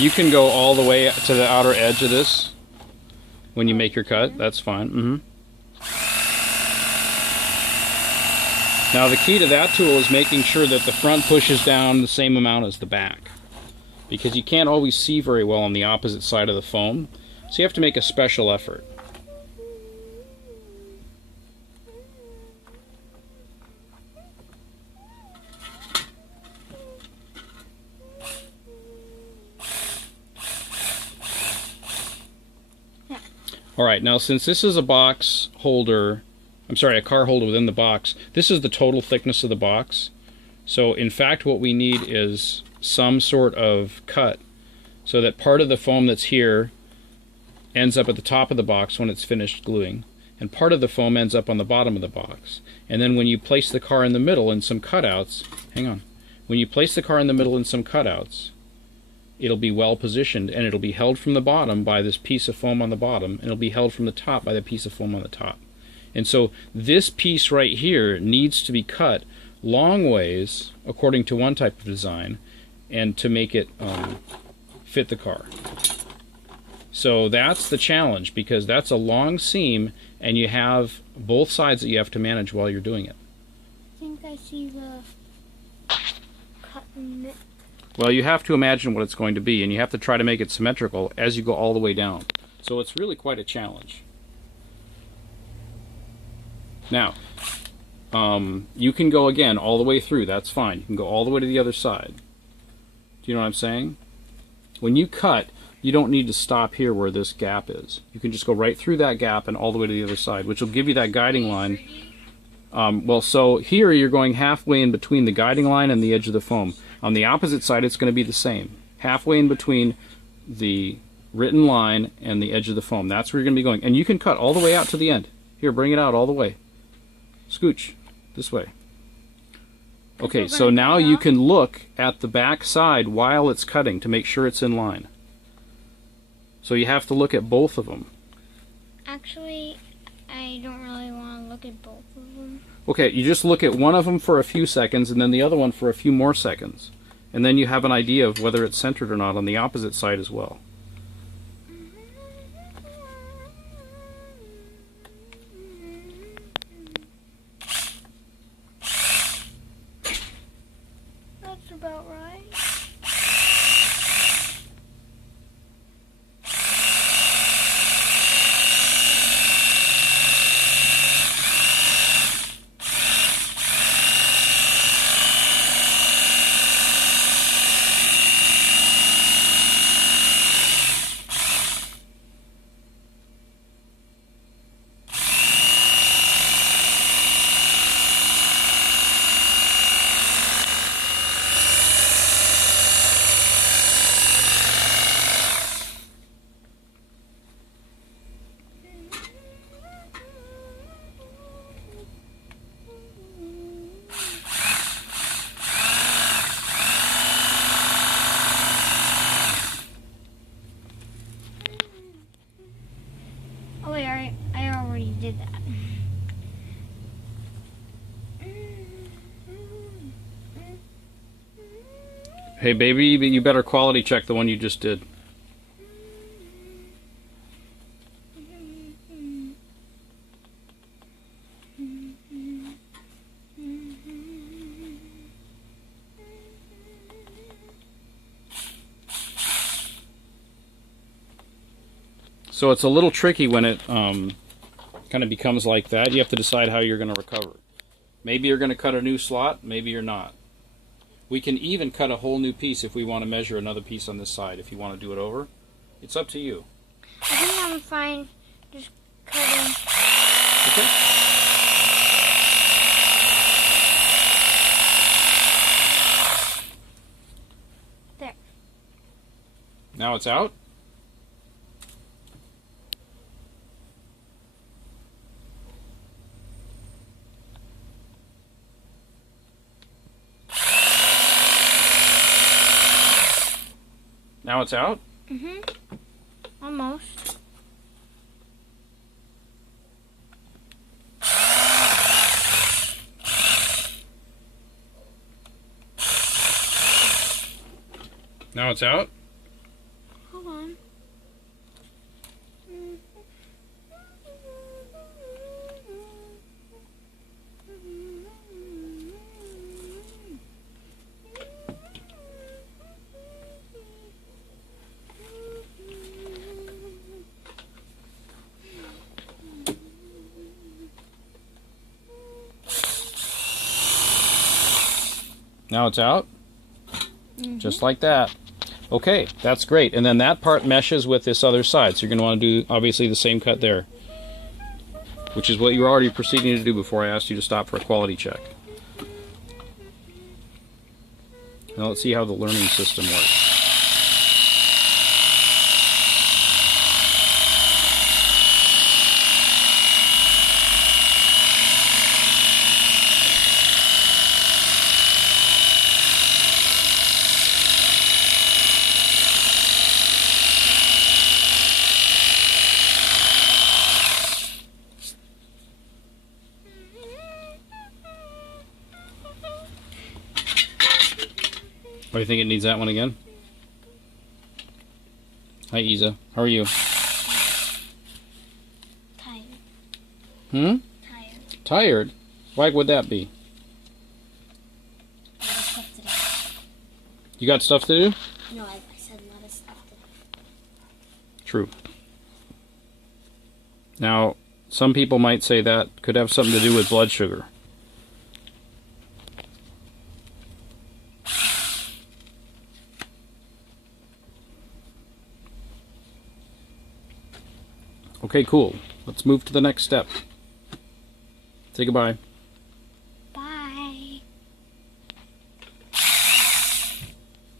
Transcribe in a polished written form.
You can go all the way to the outer edge of this when you make your cut. That's fine. Now the key to that tool is making sure that the front pushes down the same amount as the back, because you can't always see very well on the opposite side of the foam, so you have to make a special effort. Alright, now since this is a box holder, I'm sorry, a car holder within the box, this is the total thickness of the box. So in fact what we need is some sort of cut so that part of the foam that's here ends up at the top of the box when it's finished gluing, and part of the foam ends up on the bottom of the box. And then when you place the car in the middle in some cutouts, when you place the car in the middle in some cutouts, it'll be well positioned, and it'll be held from the bottom by this piece of foam on the bottom, and it'll be held from the top by the piece of foam on the top. And so this piece right here needs to be cut long ways according to one type of design, and to make it fit the car. So that's the challenge, because that's a long seam and you have both sides that you have to manage while you're doing it. I think I see the cutting it. Well, you have to imagine what it's going to be, and you have to try to make it symmetrical as you go all the way down. So it's really quite a challenge. Now, you can go again all the way through, that's fine. You can go all the way to the other side. Do you know what I'm saying? When you cut, you don't need to stop here where this gap is. You can just go right through that gap and all the way to the other side, which will give you that guiding line. Well, so here you're going halfway in between the guiding line and the edge of the foam. On the opposite side, it's going to be the same. Halfway in between the written line and the edge of the foam. That's where you're going to be going. And you can cut all the way out to the end. Here, bring it out all the way. Scooch. This way. Okay, so now you can look at the back side while it's cutting to make sure it's in line. So you have to look at both of them. Actually, I don't really want to look at both of them. Okay, you just look at one of them for a few seconds and then the other one for a few more seconds. And then you have an idea of whether it's centered or not on the opposite side as well. That's about right. Oh wait, I already did that. Hey baby, you better quality check the one you just did. So it's a little tricky when it kind of becomes like that. You have to decide how you're going to recover. Maybe you're going to cut a new slot, maybe you're not. We can even cut a whole new piece if we want to measure another piece on this side, if you want to do it over. It's up to you. I think I'm fine just cutting. Okay. There. Now it's out. Now it's out? Mm-hmm. Almost. Now it's out? Hold on. Now it's out, just like that. Okay, that's great. And then that part meshes with this other side. So you're going to want to do, obviously, the same cut there, which is what you were already proceeding to do before I asked you to stop for a quality check. Now let's see how the learning system works. What do you think it needs that one again? Hi, Isa. How are you? Tired. Hmm? Tired. Tired? Why would that be? A lot of stuff to do. You got stuff to do? No, I said a lot of stuff to do. True. Now, some people might say that could have something to do with blood sugar. Okay, cool. Let's move to the next step. Say goodbye.